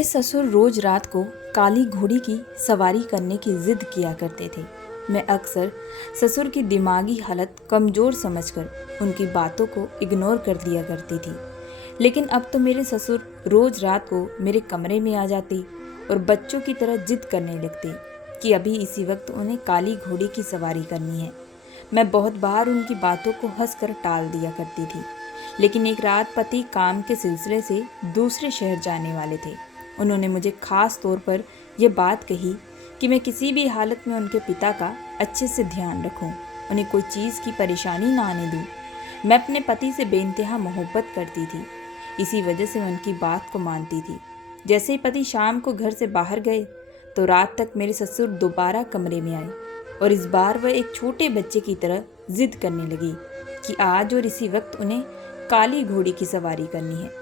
मेरे ससुर रोज रात को काली घोड़ी की सवारी करने की जिद किया करते थे। मैं अक्सर ससुर की दिमागी हालत कमज़ोर समझकर उनकी बातों को इग्नोर कर दिया करती थी। लेकिन अब तो मेरे ससुर रोज रात को मेरे कमरे में आ जाते और बच्चों की तरह जिद करने लगते कि अभी इसी वक्त उन्हें काली घोड़ी की सवारी करनी है। मैं बहुत बार उनकी बातों को हंसकर टाल दिया करती थी। लेकिन एक रात पति काम के सिलसिले से दूसरे शहर जाने वाले थे। उन्होंने मुझे खास तौर पर यह बात कही कि मैं किसी भी हालत में उनके पिता का अच्छे से ध्यान रखूं, उन्हें कोई चीज़ की परेशानी ना आने दूं। मैं अपने पति से बेइंतहा मोहब्बत करती थी, इसी वजह से मैं उनकी बात को मानती थी। जैसे ही पति शाम को घर से बाहर गए तो रात तक मेरे ससुर दोबारा कमरे में आए और इस बार वह एक छोटे बच्चे की तरह जिद करने लगी कि आज और इसी वक्त उन्हें काली घोड़ी की सवारी करनी है।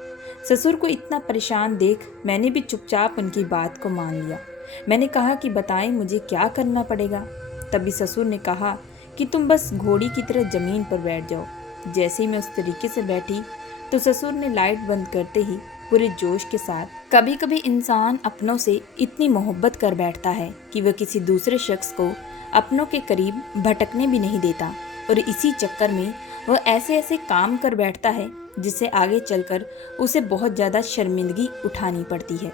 ससुर को इतना परेशान देख मैंने भी चुपचाप उनकी बात को मान लिया। मैंने कहा कि बताएं मुझे क्या करना पड़ेगा। तभी ससुर ने कहा कि तुम बस घोड़ी की तरह ज़मीन पर बैठ जाओ। जैसे ही मैं उस तरीके से बैठी तो ससुर ने लाइट बंद करते ही पूरे जोश के साथ, कभी कभी इंसान अपनों से इतनी मोहब्बत कर बैठता है कि वह किसी दूसरे शख्स को अपनों के करीब भटकने भी नहीं देता और इसी चक्कर में वह ऐसे ऐसे काम कर बैठता है जिससे आगे चलकर उसे बहुत ज़्यादा शर्मिंदगी उठानी पड़ती है।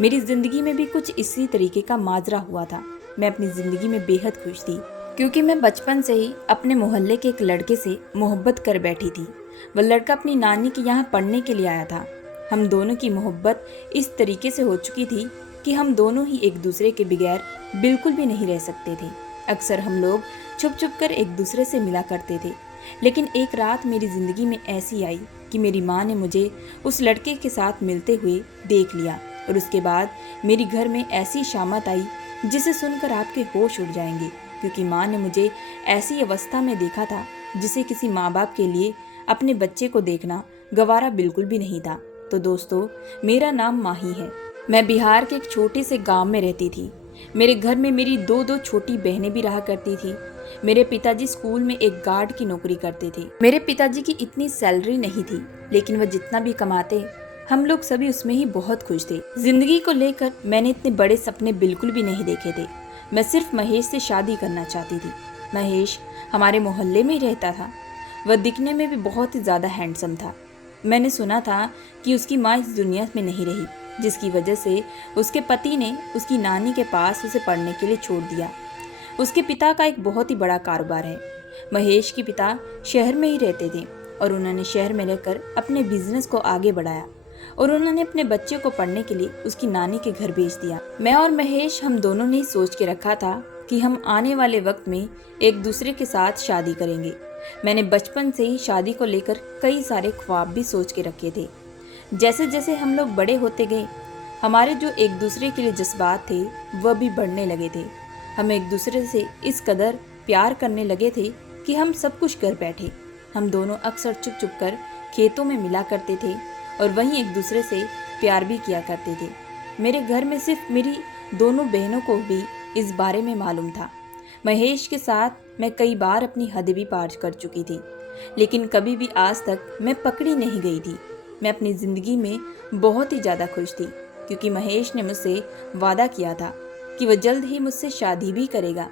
मेरी ज़िंदगी में भी कुछ इसी तरीके का माजरा हुआ था। मैं अपनी ज़िंदगी में बेहद खुश थी क्योंकि मैं बचपन से ही अपने मोहल्ले के एक लड़के से मोहब्बत कर बैठी थी। वह लड़का अपनी नानी के यहाँ पढ़ने के लिए आया था। हम दोनों की मोहब्बत इस तरीके से हो चुकी थी कि हम दोनों ही एक दूसरे के बगैर बिल्कुल भी नहीं रह सकते थे। अक्सर हम लोग छुप छुप कर एक दूसरे से मिला करते थे। लेकिन एक रात मेरी ज़िंदगी में ऐसी आई कि मेरी माँ ने मुझे उस लड़के के साथ मिलते हुए देख लिया और उसके बाद मेरी घर में ऐसी शामत आई जिसे सुनकर आपके होश उड़ जाएंगे, क्योंकि माँ ने मुझे ऐसी अवस्था में देखा था जिसे किसी माँ बाप के लिए अपने बच्चे को देखना गवारा बिल्कुल भी नहीं था। तो दोस्तों, मेरा नाम माही है। मैं बिहार के एक छोटे से गाँव में रहती थी। मेरे घर में मेरी दो छोटी बहनें भी रहा करती थी। मेरे पिताजी स्कूल में एक गार्ड की नौकरी करते थे। मेरे पिताजी की इतनी सैलरी नहीं थी, लेकिन वह जितना भी कमाते हम लोग सभी उसमें ही बहुत खुश थे। जिंदगी को लेकर मैंने इतने बड़े सपने बिल्कुल भी नहीं देखे थे। मैं सिर्फ महेश से शादी करना चाहती थी। महेश हमारे मोहल्ले में ही रहता था। वह दिखने में भी बहुत ही ज़्यादा हैंडसम था। मैंने सुना था कि उसकी माँ इस दुनिया में नहीं रही, जिसकी वजह से उसके पति ने उसकी नानी के पास उसे पढ़ने के लिए छोड़ दिया। उसके पिता का एक बहुत ही बड़ा कारोबार है। महेश के पिता शहर में ही रहते थे और उन्होंने शहर में रहकर अपने बिजनेस को आगे बढ़ाया और उन्होंने अपने बच्चे को पढ़ने के लिए उसकी नानी के घर भेज दिया। मैं और महेश हम दोनों ने सोच के रखा था कि हम आने वाले वक्त में एक दूसरे के साथ शादी करेंगे। मैंने बचपन से ही शादी को लेकर कई सारे ख्वाब भी सोच के रखे थे। जैसे जैसे हम लोग बड़े होते गए, हमारे जो एक दूसरे के लिए जज्बात थे वह भी बढ़ने लगे थे। हम एक दूसरे से इस कदर प्यार करने लगे थे कि हम सब कुछ कर बैठे। हम दोनों अक्सर चुप चुप कर खेतों में मिला करते थे और वहीं एक दूसरे से प्यार भी किया करते थे। मेरे घर में सिर्फ मेरी दोनों बहनों को भी इस बारे में मालूम था। महेश के साथ मैं कई बार अपनी हद भी पार कर चुकी थी, लेकिन कभी भी आज तक मैं पकड़ी नहीं गई थी। मैं अपनी ज़िंदगी में बहुत ही ज़्यादा खुश थी क्योंकि महेश ने मुझसे वादा किया था कि वह जल्द ही मुझसे शादी भी करेगा।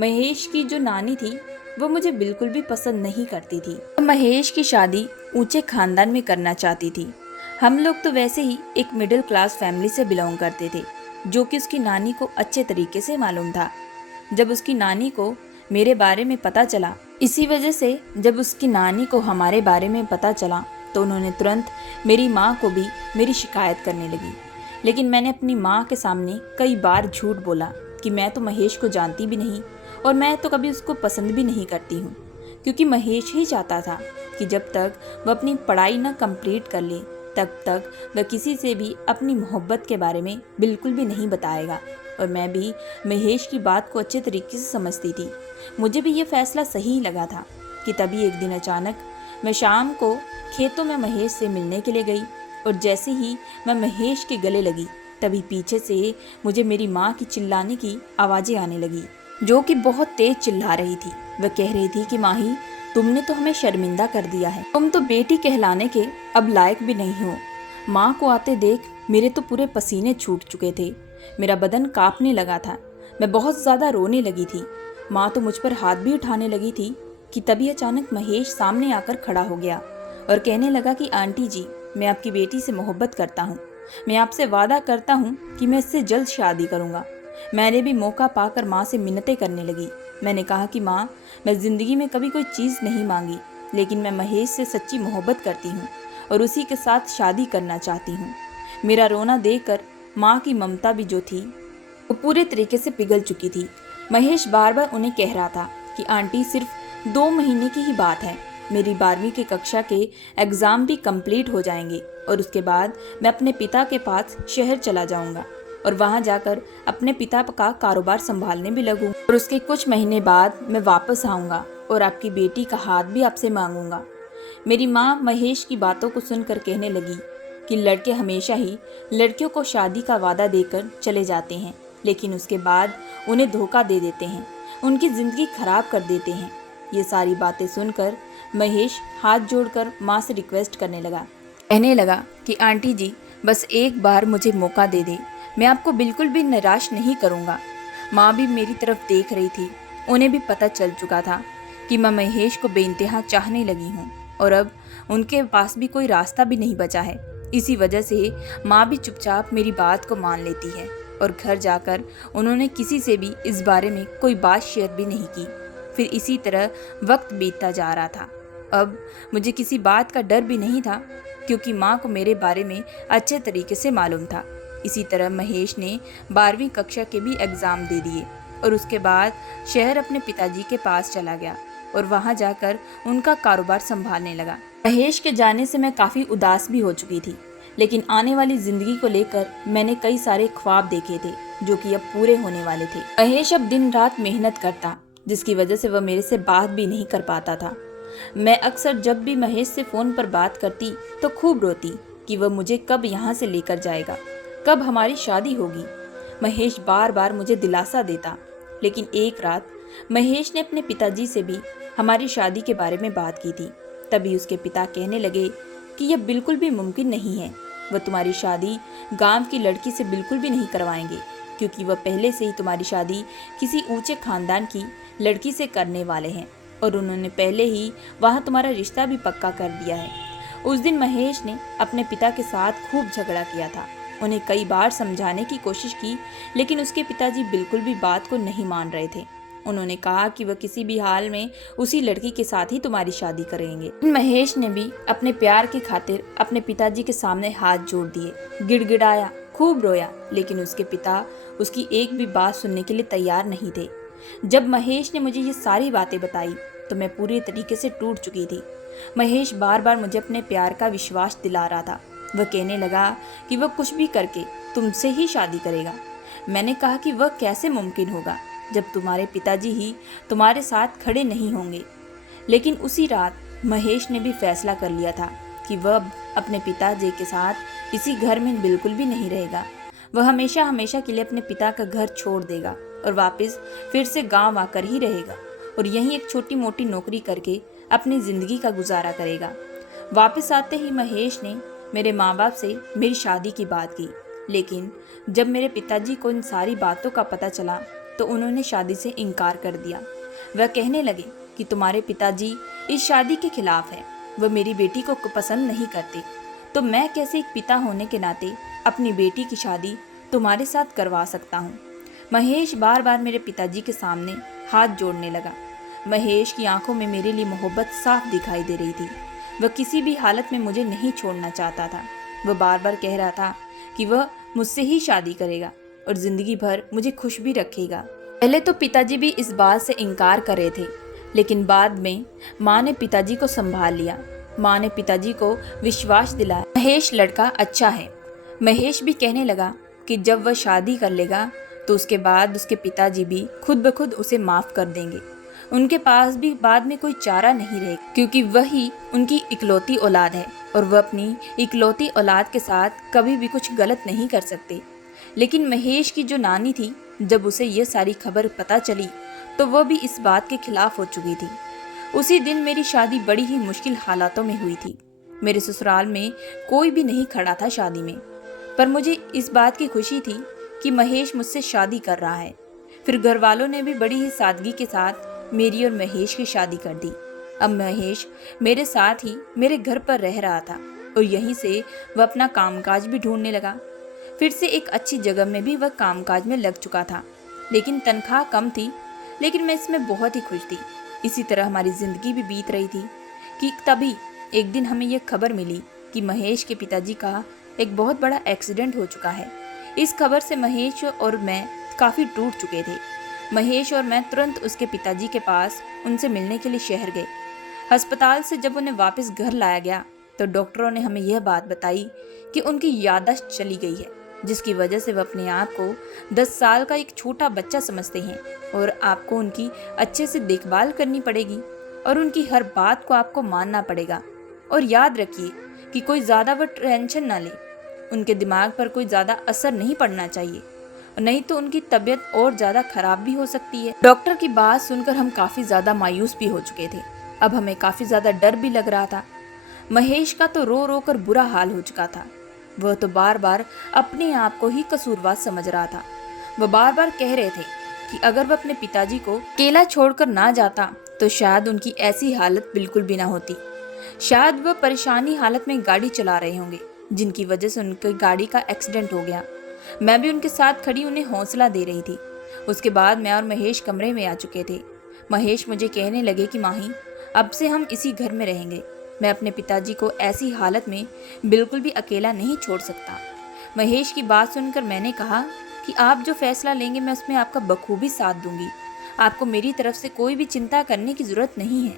महेश की जो नानी थी वो मुझे बिल्कुल भी पसंद नहीं करती थी। महेश की शादी ऊंचे खानदान में करना चाहती थी। हम लोग तो वैसे ही एक मिडिल क्लास फैमिली से बिलोंग करते थे, जो कि उसकी नानी को अच्छे तरीके से मालूम था। जब उसकी नानी को मेरे बारे में पता चला, इसी वजह से जब उसकी नानी को हमारे बारे में पता चला तो उन्होंने तुरंत मेरी माँ को भी मेरी शिकायत करने लगी। लेकिन मैंने अपनी माँ के सामने कई बार झूठ बोला कि मैं तो महेश को जानती भी नहीं और मैं तो कभी उसको पसंद भी नहीं करती हूँ, क्योंकि महेश ही चाहता था कि जब तक वह अपनी पढ़ाई ना कंप्लीट कर ले तब तक वह किसी से भी अपनी मोहब्बत के बारे में बिल्कुल भी नहीं बताएगा। और मैं भी महेश की बात को अच्छे तरीके से समझती थी। मुझे भी ये फैसला सही लगा था कि तभी एक दिन अचानक मैं शाम को खेतों में महेश से मिलने के लिए गई और जैसे ही मैं महेश के गले लगी तभी पीछे से मुझे मेरी माँ की चिल्लाने की आवाज़ें आने लगी, जो कि बहुत तेज चिल्ला रही थी। वह कह रही थी कि माही, तुमने तो हमें शर्मिंदा कर दिया है। तुम तो बेटी कहलाने के अब लायक भी नहीं हो। माँ को आते देख मेरे तो पूरे पसीने छूट चुके थे। मेरा बदन कांपने लगा था। मैं बहुत ज़्यादा रोने लगी थी। माँ तो मुझ पर हाथ भी उठाने लगी थी कि तभी अचानक महेश सामने आकर खड़ा हो गया और कहने लगा कि आंटी जी, मैं आपकी बेटी से मोहब्बत करता हूँ। मैं आपसे वादा करता हूँ कि मैं इससे जल्द शादी करूँगा। मैंने भी मौका पाकर माँ से मिन्नतें करने लगी। मैंने कहा कि माँ, मैं ज़िंदगी में कभी कोई चीज़ नहीं मांगी, लेकिन मैं महेश से सच्ची मोहब्बत करती हूँ और उसी के साथ शादी करना चाहती हूँ। मेरा रोना देखकर माँ की ममता भी जो थी वो पूरे तरीके से पिघल चुकी थी। महेश बार बार उन्हें कह रहा था कि आंटी, सिर्फ 2 महीने की ही बात है। मेरी 12वीं की कक्षा के एग्ज़ाम भी कंप्लीट हो जाएंगे और उसके बाद मैं अपने पिता के पास शहर चला जाऊंगा और वहां जाकर अपने पिता का कारोबार संभालने भी लगूंगा और उसके कुछ महीने बाद मैं वापस आऊंगा और आपकी बेटी का हाथ भी आपसे मांगूंगा। मेरी माँ महेश की बातों को सुनकर कहने लगी कि लड़के हमेशा ही लड़कियों को शादी का वादा देकर चले जाते हैं, लेकिन उसके बाद उन्हें धोखा दे देते हैं, उनकी ज़िंदगी खराब कर देते हैं। ये सारी बातें सुनकर महेश हाथ जोड़कर माँ से रिक्वेस्ट करने लगा। कहने लगा कि आंटी जी, बस एक बार मुझे मौका दे दे, मैं आपको बिल्कुल भी निराश नहीं करूँगा। माँ भी मेरी तरफ देख रही थी। उन्हें भी पता चल चुका था कि मैं महेश को बेइंतहा चाहने लगी हूँ और अब उनके पास भी कोई रास्ता भी नहीं बचा है। इसी वजह से माँ भी चुपचाप मेरी बात को मान लेती है और घर जाकर उन्होंने किसी से भी इस बारे में कोई बात शेयर भी नहीं की। फिर इसी तरह वक्त बीतता जा रहा था। अब मुझे किसी बात का डर भी नहीं था क्योंकि माँ को मेरे बारे में अच्छे तरीके से मालूम था। इसी तरह महेश ने 12वीं कक्षा के भी एग्ज़ाम दे दिए और उसके बाद शहर अपने पिताजी के पास चला गया और वहाँ जाकर उनका कारोबार संभालने लगा। महेश के जाने से मैं काफ़ी उदास भी हो चुकी थी, लेकिन आने वाली ज़िंदगी को लेकर मैंने कई सारे ख्वाब देखे थे जो कि अब पूरे होने वाले थे। महेश अब दिन रात मेहनत करता, जिसकी वजह से वह मेरे से बात भी नहीं कर पाता था। मैं अक्सर जब भी महेश से फ़ोन पर बात करती तो खूब रोती कि वह मुझे कब यहाँ से लेकर जाएगा, कब हमारी शादी होगी। महेश बार बार मुझे दिलासा देता, लेकिन एक रात महेश ने अपने पिताजी से भी हमारी शादी के बारे में बात की थी। तभी उसके पिता कहने लगे कि यह बिल्कुल भी मुमकिन नहीं है। वह तुम्हारी शादी गांव की लड़की से बिल्कुल भी नहीं करवाएंगे, क्योंकि वह पहले से ही तुम्हारी शादी किसी ऊंचे खानदान की लड़की से करने वाले हैं और उन्होंने पहले ही वहां तुम्हारा रिश्ता भी पक्का कर दिया है। उस दिन महेश ने अपने पिता के साथ खूब झगड़ा किया था। उन्हें कई बार समझाने की कोशिश की, लेकिन उसके पिताजी बिल्कुल भी बात को नहीं मान रहे थे। उन्होंने कहा कि वह किसी भी हाल में उसी लड़की के साथ ही तुम्हारी शादी करेंगे। महेश ने भी अपने प्यार की खातिर अपने पिताजी के सामने हाथ जोड़ दिए, गिड़गिड़ाया, खूब रोया, लेकिन उसके पिता उसकी एक भी बात सुनने के लिए तैयार नहीं थे। जब महेश ने मुझे ये सारी बातें बताई तो मैं पूरी तरीके से टूट चुकी थी। महेश बार बार मुझे अपने प्यार का विश्वास दिला रहा था। वह कहने लगा कि वह कुछ भी करके तुमसे ही शादी करेगा। मैंने कहा कि वह कैसे मुमकिन होगा जब तुम्हारे पिताजी ही तुम्हारे साथ खड़े नहीं होंगे। लेकिन उसी रात महेश ने भी फैसला कर लिया था कि वह अपने पिताजी के साथ इसी घर में बिल्कुल भी नहीं रहेगा। वह हमेशा हमेशा के लिए अपने पिता का घर छोड़ देगा और वापस फिर से गांव आकर ही रहेगा और यहीं एक छोटी मोटी नौकरी करके अपनी ज़िंदगी का गुजारा करेगा। वापस आते ही महेश ने मेरे माँ बाप से मेरी शादी की बात की, लेकिन जब मेरे पिताजी को इन सारी बातों का पता चला तो उन्होंने शादी से इनकार कर दिया। वह कहने लगे कि तुम्हारे पिताजी इस शादी के खिलाफ है, वह मेरी बेटी को पसंद नहीं करते, तो मैं कैसे एक पिता होने के नाते अपनी बेटी की शादी तुम्हारे साथ करवा सकता हूँ। महेश बार बार मेरे पिताजी के सामने हाथ जोड़ने लगा। महेश की आंखों में मेरे लिए मोहब्बत साफ दिखाई दे रही थी। वह किसी भी हालत में मुझे नहीं छोड़ना चाहता था। वह बार बार कह रहा था कि वह मुझसे ही शादी करेगा और ज़िंदगी भर मुझे खुश भी रखेगा। पहले तो पिताजी भी इस बात से इनकार कर रहे थे, लेकिन बाद में माँ ने पिताजी को संभाल लिया। माँ ने पिताजी को विश्वास दिलाया महेश लड़का अच्छा है। महेश भी कहने लगा कि जब वह शादी कर लेगा तो उसके बाद उसके पिताजी भी खुद ब खुद उसे माफ़ कर देंगे। उनके पास भी बाद में कोई चारा नहीं रहेगा, क्योंकि वही उनकी इकलौती औलाद है और वह अपनी इकलौती औलाद के साथ कभी भी कुछ गलत नहीं कर सकते। लेकिन महेश की जो नानी थी, जब उसे ये सारी खबर पता चली तो वह भी इस बात के खिलाफ हो चुकी थी। उसी दिन मेरी शादी बड़ी ही मुश्किल हालातों में हुई थी। मेरे ससुराल में कोई भी नहीं खड़ा था शादी में, पर मुझे इस बात की खुशी थी कि महेश मुझसे शादी कर रहा है। फिर घर वालों ने भी बड़ी ही सादगी के साथ मेरी और महेश की शादी कर दी। अब महेश मेरे साथ ही मेरे घर पर रह रहा था और यहीं से वह अपना कामकाज भी ढूंढने लगा। फिर से एक अच्छी जगह में भी वह कामकाज में लग चुका था, लेकिन तनख्वाह कम थी, लेकिन मैं इसमें बहुत ही खुश थी। इसी तरह हमारी ज़िंदगी भी बीत रही थी कि तभी एक दिन हमें यह खबर मिली कि महेश के पिताजी का एक बहुत बड़ा एक्सीडेंट हो चुका है। इस खबर से महेश और मैं काफ़ी टूट चुके थे। महेश और मैं तुरंत उसके पिताजी के पास उनसे मिलने के लिए शहर गए। अस्पताल से जब उन्हें वापस घर लाया गया तो डॉक्टरों ने हमें यह बात बताई कि उनकी याददाश्त चली गई है, जिसकी वजह से वह अपने आप को 10 साल का एक छोटा बच्चा समझते हैं और आपको उनकी अच्छे से देखभाल करनी पड़ेगी और उनकी हर बात को आपको मानना पड़ेगा। और याद रखिए कि कोई ज़्यादा वह टेंशन ना ले, उनके दिमाग पर कोई ज़्यादा असर नहीं पड़ना चाहिए, नहीं तो उनकी तबीयत और ज़्यादा खराब भी हो सकती है। डॉक्टर की बात सुनकर हम काफ़ी ज़्यादा मायूस भी हो चुके थे। अब हमें काफ़ी ज़्यादा डर भी लग रहा था। महेश का तो रो रो कर बुरा हाल हो चुका था। वह तो बार बार अपने आप को ही कसूरवार समझ रहा था। वह बार बार कह रहे थे कि अगर वह अपने पिताजी को अकेला छोड़कर ना जाता तो शायद उनकी ऐसी हालत बिल्कुल भी ना होती। शायद वह परेशानी हालत में गाड़ी चला रहे होंगे, जिनकी वजह से उनकी गाड़ी का एक्सीडेंट हो गया। मैं भी उनके साथ खड़ी उन्हें हौसला दे रही थी। उसके बाद मैं और महेश कमरे में आ चुके थे। महेश मुझे कहने लगे कि माही, अब से हम इसी घर में रहेंगे। मैं अपने पिताजी को ऐसी हालत में बिल्कुल भी अकेला नहीं छोड़ सकता। महेश की बात सुनकर मैंने कहा कि आप जो फैसला लेंगे मैं उसमें आपका बखूबी साथ दूंगी। आपको मेरी तरफ से कोई भी चिंता करने की ज़रूरत नहीं है।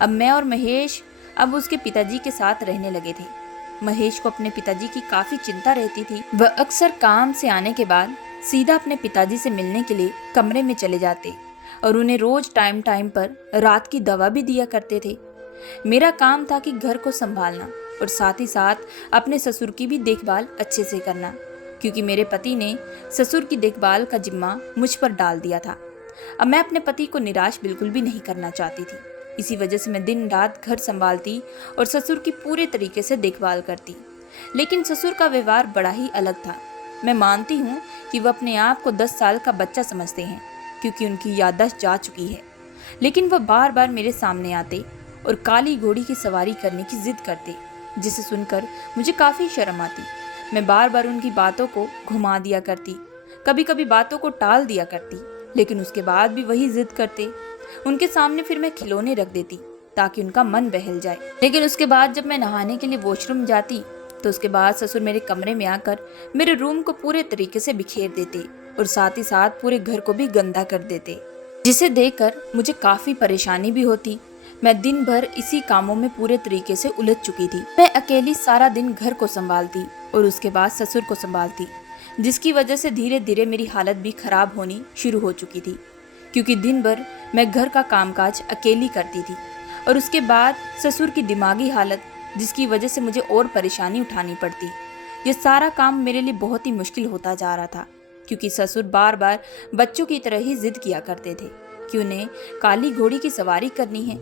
अब मैं और महेश अब उसके पिताजी के साथ रहने लगे थे। महेश को अपने पिताजी की काफ़ी चिंता रहती थी। वह अक्सर काम से आने के बाद सीधा अपने पिताजी से मिलने के लिए कमरे में चले जाते और उन्हें रोज टाइम टाइम पर रात की दवा भी दिया करते थे। मेरा काम था कि घर को संभालना और साथ ही साथ अपने ससुर की भी देखभाल अच्छे से करना, क्योंकि मेरे पति ने ससुर की देखभाल का जिम्मा मुझ पर डाल दिया था। अब मैं अपने पति को निराश बिल्कुल भी नहीं करना चाहती थी। इसी वजह से मैं दिन रात घर संभालती और ससुर की पूरे तरीके से देखभाल करती। लेकिन ससुर का व्यवहार बड़ा ही अलग था। मैं मानती हूँ कि वह अपने आप को 10 साल का बच्चा समझते हैं, क्योंकि उनकी याददाश्त जा चुकी है। लेकिन वह बार बार मेरे सामने आते और काली घोड़ी की सवारी करने की जिद करते, जिसे सुनकर मुझे काफ़ी शर्म आती। मैं बार बार उनकी बातों को घुमा दिया करती, कभी कभी बातों को टाल दिया करती, लेकिन उसके बाद भी वही जिद करते। उनके सामने फिर मैं खिलौने रख देती ताकि उनका मन बहल जाए। लेकिन उसके बाद जब मैं नहाने के लिए वॉशरूम जाती तो उसके बाद ससुर मेरे कमरे में आकर मेरे रूम को पूरे तरीके से बिखेर देते और साथ ही साथ पूरे घर को भी गंदा कर देते, जिसे देखकर मुझे काफ़ी परेशानी भी होती। मैं दिन भर इसी कामों में पूरे तरीके से उलझ चुकी थी। मैं अकेली सारा दिन घर को संभालती और उसके बाद ससुर को संभालती, जिसकी वजह से धीरे धीरे मेरी हालत भी खराब होनी शुरू हो चुकी थी, क्योंकि दिन भर मैं घर का कामकाज अकेली करती थी और उसके बाद ससुर की दिमागी हालत, जिसकी वजह से मुझे और परेशानी उठानी पड़ती। ये सारा काम मेरे लिए बहुत ही मुश्किल होता जा रहा था, क्योंकि ससुर बार बार बच्चों की तरह ही जिद किया करते थे कि उन्हें काली घोड़ी की सवारी करनी है।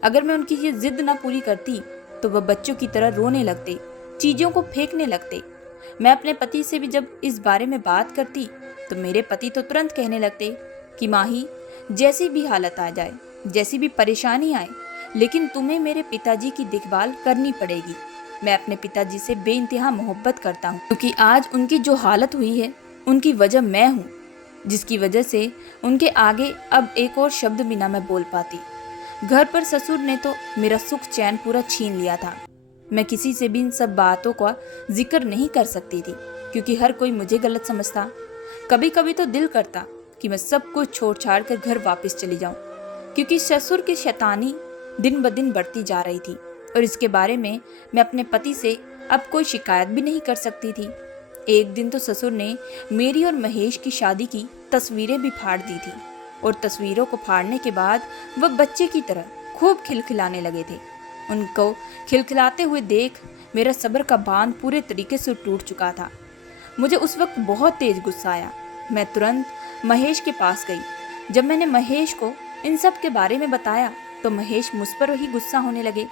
अगर मैं उनकी ये जिद ना पूरी करती तो वह बच्चों की तरह रोने लगते, चीज़ों को फेंकने लगते। मैं अपने पति से भी जब इस बारे में बात करती तो मेरे पति तो तुरंत कहने लगते कि माही, जैसी भी हालत आ जाए, जैसी भी परेशानी आए, लेकिन तुम्हें मेरे पिताजी की देखभाल करनी पड़ेगी। मैं अपने पिताजी से बेइंतहा मोहब्बत करता हूँ, क्योंकि आज उनकी जो हालत हुई है उनकी वजह मैं हूँ, जिसकी वजह से उनके आगे अब एक और शब्द भी ना मैं बोल पाती। घर पर ससुर ने तो मेरा सुख चैन पूरा छीन लिया था। मैं किसी से भी इन सब बातों का जिक्र नहीं कर सकती थी, क्योंकि हर कोई मुझे गलत समझता। कभी कभी तो दिल करता कि मैं सब कुछ छोड़ छाड़ कर घर वापस चली जाऊं, क्योंकि ससुर की शैतानी दिन ब दिन बढ़ती जा रही थी और इसके बारे में मैं अपने पति से अब कोई शिकायत भी नहीं कर सकती थी। एक दिन तो ससुर ने मेरी और महेश की शादी की तस्वीरें भी फाड़ दी थी और तस्वीरों को फाड़ने के बाद वह बच्चे की तरह खूब खिलखिलाने लगे थे। उनको खिलखिलाते हुए देख मेरा सब्र का बांध पूरे तरीके से टूट चुका था। मुझे उस वक्त बहुत तेज गुस्सा आया। मैं तुरंत महेश के पास गई। जब मैंने महेश को इन सब के बारे में बताया तो महेश मुझ पर ही गुस्सा होने लगे।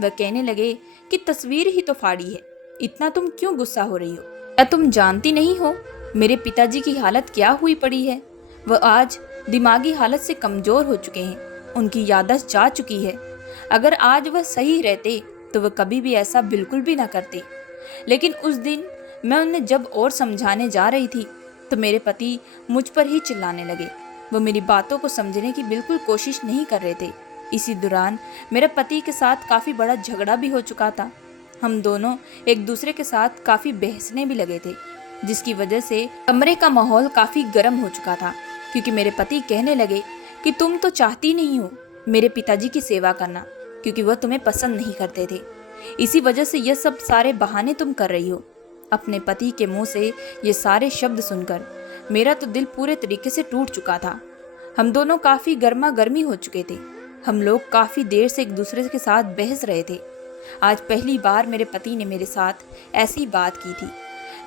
वह कहने लगे कि तस्वीर ही तो फाड़ी है, इतना तुम क्यों गुस्सा हो रही हो। क्या तुम जानती नहीं हो मेरे पिताजी की हालत क्या हुई पड़ी है? वह आज दिमागी हालत से कमजोर हो चुके हैं। उनकी याददाश्त जा चुकी है। अगर आज वह सही रहते तो वह कभी भी ऐसा बिल्कुल भी ना करते। लेकिन उस दिन मैं उन्हें जब और समझाने जा रही थी तो मेरे पति मुझ पर ही चिल्लाने लगे। वो मेरी बातों को समझने की बिल्कुल कोशिश नहीं कर रहे थे। इसी दौरान मेरे पति के साथ काफ़ी बड़ा झगड़ा भी हो चुका था। हम दोनों एक दूसरे के साथ काफ़ी बहसने भी लगे थे, जिसकी वजह से कमरे का माहौल काफ़ी गर्म हो चुका था। क्योंकि मेरे पति कहने लगे कि तुम तो चाहती नहीं हो मेरे पिताजी की सेवा करना, क्योंकि वह तुम्हें पसंद नहीं करते थे। इसी वजह से यह सब सारे बहाने तुम कर रही हो। अपने पति के मुंह से ये सारे शब्द सुनकर मेरा तो दिल पूरे तरीके से टूट चुका था। हम दोनों काफ़ी गर्मा गर्मी हो चुके थे। हम लोग काफ़ी देर से एक दूसरे के साथ बहस रहे थे। आज पहली बार मेरे पति ने मेरे साथ ऐसी बात की थी।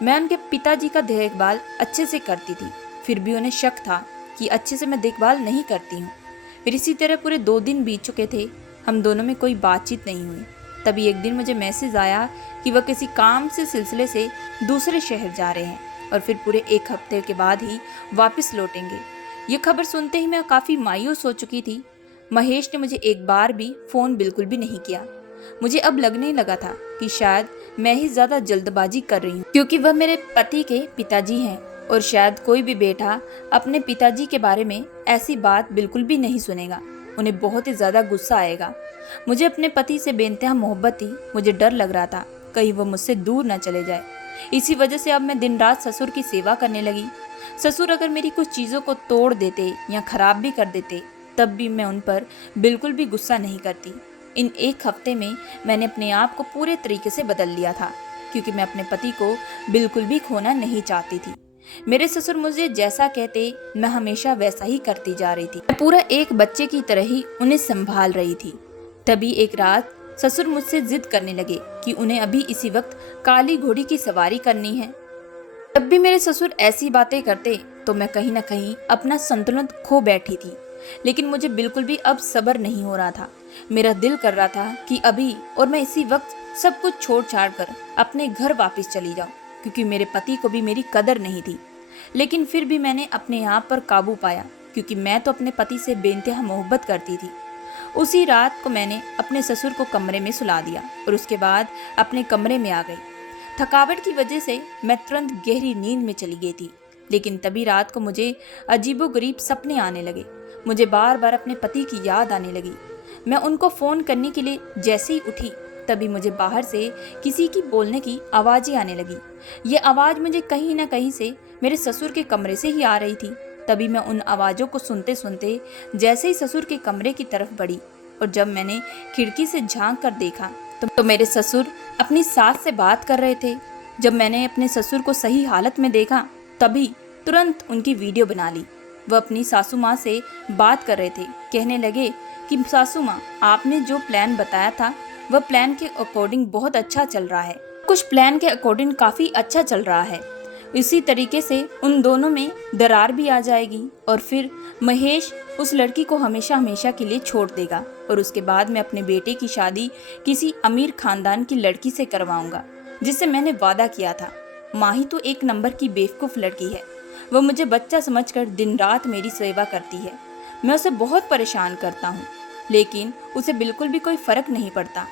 मैं उनके पिताजी का देखभाल अच्छे से करती थी, फिर भी उन्हें शक था कि अच्छे से मैं देखभाल नहीं करती हूँ। फिर इसी तरह पूरे 2 दिन बीत चुके थे। हम दोनों में कोई बातचीत नहीं हुई। तभी एक दिन मुझे मैसेज आया कि वह किसी काम से सिलसिले से दूसरे शहर जा रहे हैं और फिर पूरे 1 हफ्ते के बाद ही वापस लौटेंगे। ये खबर सुनते ही मैं काफ़ी मायूस हो चुकी थी। महेश ने मुझे एक बार भी फ़ोन बिल्कुल भी नहीं किया। मुझे अब लगने लगा था कि शायद मैं ही ज़्यादा जल्दबाजी कर रही हूँ, क्योंकि वह मेरे पति के पिताजी हैं और शायद कोई भी बेटा अपने पिताजी के बारे में ऐसी बात बिल्कुल भी नहीं सुनेगा। उन्हें बहुत ही ज़्यादा गुस्सा आएगा। मुझे अपने पति से बेइंतहा मोहब्बत थी। मुझे डर लग रहा था कहीं वह मुझसे दूर न चले जाए। इसी वजह से अब मैं दिन रात ससुर की सेवा करने लगी। ससुर अगर मेरी कुछ चीज़ों को तोड़ देते या ख़राब भी कर देते तब भी मैं उन पर बिल्कुल भी गुस्सा नहीं करती। इन 1 हफ्ते में मैंने अपने आप को पूरे तरीके से बदल लिया था, क्योंकि मैं अपने पति को बिल्कुल भी खोना नहीं चाहती थी। मेरे ससुर मुझे जैसा कहते मैं हमेशा वैसा ही करती जा रही थी। मैं पूरा एक बच्चे की तरह ही उन्हें संभाल रही थी। तभी एक रात ससुर मुझसे जिद करने लगे कि उन्हें अभी इसी वक्त काली घोड़ी की सवारी करनी है। जब भी मेरे ससुर ऐसी बातें करते तो मैं कहीं ना कहीं अपना संतुलन खो बैठी थी। लेकिन मुझे बिल्कुल भी अब सब्र नहीं हो रहा था। मेरा दिल कर रहा था कि अभी और मैं इसी वक्त सब कुछ छोड़ छाड़ कर अपने घर वापस चली जाऊं, क्योंकि मेरे पति को भी मेरी कदर नहीं थी। लेकिन फिर भी मैंने अपने आप पर काबू पाया, क्योंकि मैं तो अपने पति से बेइंतहा मोहब्बत करती थी। उसी रात को मैंने अपने ससुर को कमरे में सुला दिया और उसके बाद अपने कमरे में आ गई। थकावट की वजह से मैं तुरंत गहरी नींद में चली गई थी। लेकिन तभी रात को मुझे अजीबोगरीब सपने आने लगे। मुझे बार बार अपने पति की याद आने लगी। मैं उनको फ़ोन करने के लिए जैसे ही उठी तभी मुझे बाहर से किसी की बोलने की आवाज़ें आने लगी। ये आवाज़ मुझे कहीं ना कहीं से मेरे ससुर के कमरे से ही आ रही थी। तभी मैं उन आवाज़ों को सुनते सुनते जैसे ही ससुर के कमरे की तरफ बढ़ी और जब मैंने खिड़की से झांक कर देखा तो मेरे ससुर अपनी सास से बात कर रहे थे। जब मैंने अपने ससुर को सही हालत में देखा तभी तुरंत उनकी वीडियो बना ली। वह अपनी सासू माँ से बात कर रहे थे। कहने लगे कि सासू माँ, आपने जो प्लान बताया था वह प्लान के अकॉर्डिंग बहुत अच्छा चल रहा है। कुछ प्लान के अकॉर्डिंग काफ़ी अच्छा चल रहा है। इसी तरीके से उन दोनों में दरार भी आ जाएगी और फिर महेश उस लड़की को हमेशा हमेशा के लिए छोड़ देगा और उसके बाद मैं अपने बेटे की शादी किसी अमीर खानदान की लड़की से करवाऊंगा, जिससे मैंने वादा किया था। माही तो एक नंबर की बेवकूफ़ लड़की है। वह मुझे बच्चा समझकर दिन रात मेरी सेवा करती है। मैं उसे बहुत परेशान करता हूँ, लेकिन उसे बिल्कुल भी कोई फ़र्क नहीं पड़ता।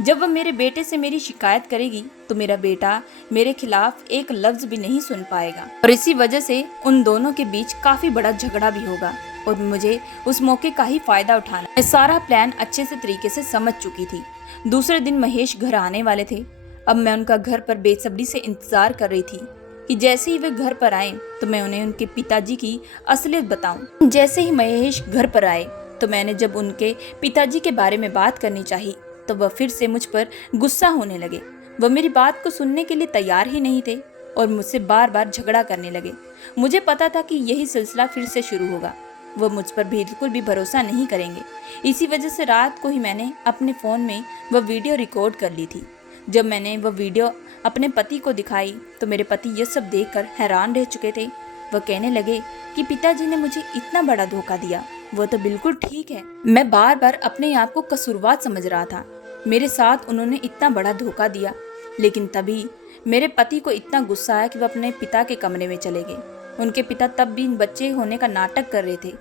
जब वह मेरे बेटे से मेरी शिकायत करेगी तो मेरा बेटा मेरे खिलाफ एक लफ्ज़ भी नहीं सुन पाएगा और इसी वजह से उन दोनों के बीच काफ़ी बड़ा झगड़ा भी होगा और मुझे उस मौके का ही फ़ायदा उठाना। मैं सारा प्लान अच्छे से तरीके से समझ चुकी थी। दूसरे दिन महेश घर आने वाले थे। अब मैं उनका घर पर बेसब्री से इंतज़ार कर रही थी कि जैसे ही वे घर पर आए तो मैं उन्हें उनके पिताजी की असलियत बताऊं। जैसे ही महेश घर पर आए तो मैंने जब उनके पिताजी के बारे में बात करनी चाहिए तो वह फिर से मुझ पर गुस्सा होने लगे। वह मेरी बात को सुनने के लिए तैयार ही नहीं थे और मुझसे बार बार झगड़ा करने लगे। मुझे पता था कि यही सिलसिला फिर से शुरू होगा। वह मुझ पर बिल्कुल भी भरोसा नहीं करेंगे। इसी वजह से रात को ही मैंने अपने फ़ोन में वह वीडियो रिकॉर्ड कर ली थी। जब मैंने वह वीडियो अपने पति को दिखाई तो मेरे पति ये सब देखकर हैरान रह चुके थे। वह कहने लगे कि पिताजी ने मुझे इतना बड़ा धोखा दिया, वो तो बिल्कुल ठीक है। मैं बार बार अपने आप को कसूरवार समझ रहा था। मेरे साथ उन्होंने इतना बड़ा धोखा दिया। लेकिन तभी मेरे पति को इतना गुस्सा आया कि वह अपने पिता के कमरे में चले गए। उनके पिता तब भी बच्चे होने का नाटक कर रहे थे।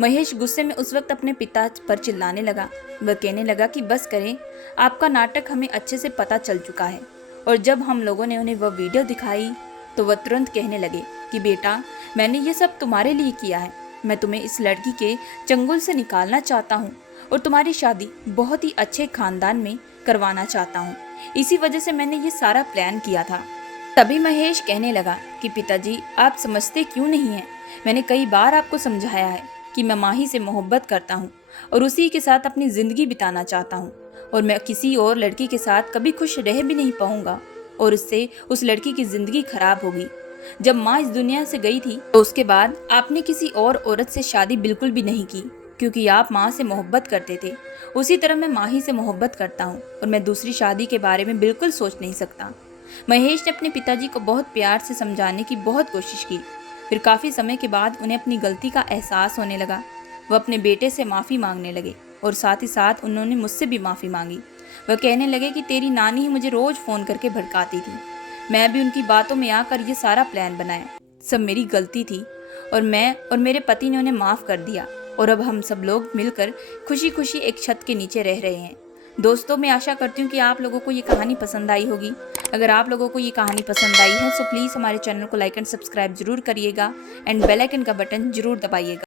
महेश गुस्से में उस वक्त अपने पिता पर चिल्लाने लगा। वह कहने लगा कि बस करें, आपका नाटक हमें अच्छे से पता चल चुका है। और जब हम लोगों ने उन्हें वह वीडियो दिखाई तो वह तुरंत कहने लगे कि बेटा, मैंने ये सब तुम्हारे लिए किया है। मैं तुम्हें इस लड़की के चंगुल से निकालना चाहता हूँ और तुम्हारी शादी बहुत ही अच्छे खानदान में करवाना चाहता हूँ। इसी वजह से मैंने ये सारा प्लान किया था। तभी महेश कहने लगा कि पिताजी, आप समझते क्यों नहीं हैं? मैंने कई बार आपको समझाया है कि मैं माही से मोहब्बत करता हूँ और उसी के साथ अपनी ज़िंदगी बिताना चाहता हूँ और मैं किसी और लड़की के साथ कभी खुश रह भी नहीं पाऊँगा और उससे उस लड़की की ज़िंदगी खराब होगी। जब माँ इस दुनिया से गई थी तो उसके बाद आपने किसी और औरत से शादी बिल्कुल भी नहीं की, क्योंकि आप माँ से मोहब्बत करते थे। उसी तरह मैं माही से मोहब्बत करता हूँ और मैं दूसरी शादी के बारे में बिल्कुल सोच नहीं सकता। महेश ने अपने पिताजी को बहुत प्यार से समझाने की बहुत कोशिश की। फिर काफ़ी समय के बाद उन्हें अपनी गलती का एहसास होने लगा। वह अपने बेटे से माफ़ी मांगने लगे और साथ ही साथ उन्होंने मुझसे भी माफ़ी मांगी। वह कहने लगे कि तेरी नानी ही मुझे रोज़ फ़ोन करके भड़काती थी। मैं भी उनकी बातों में आकर ये सारा प्लान बनाया। सब मेरी गलती थी और मैं और मेरे पति ने उन्हें माफ़ कर दिया और अब हम सब लोग मिलकर खुशी खुशी एक छत के नीचे रह रहे हैं। दोस्तों, मैं आशा करती हूँ कि आप लोगों को ये कहानी पसंद आई होगी। अगर आप लोगों को ये कहानी पसंद आई है तो प्लीज़ हमारे चैनल को लाइक एंड सब्सक्राइब जरूर करिएगा एंड बेल आइकन का बटन जरूर दबाइएगा।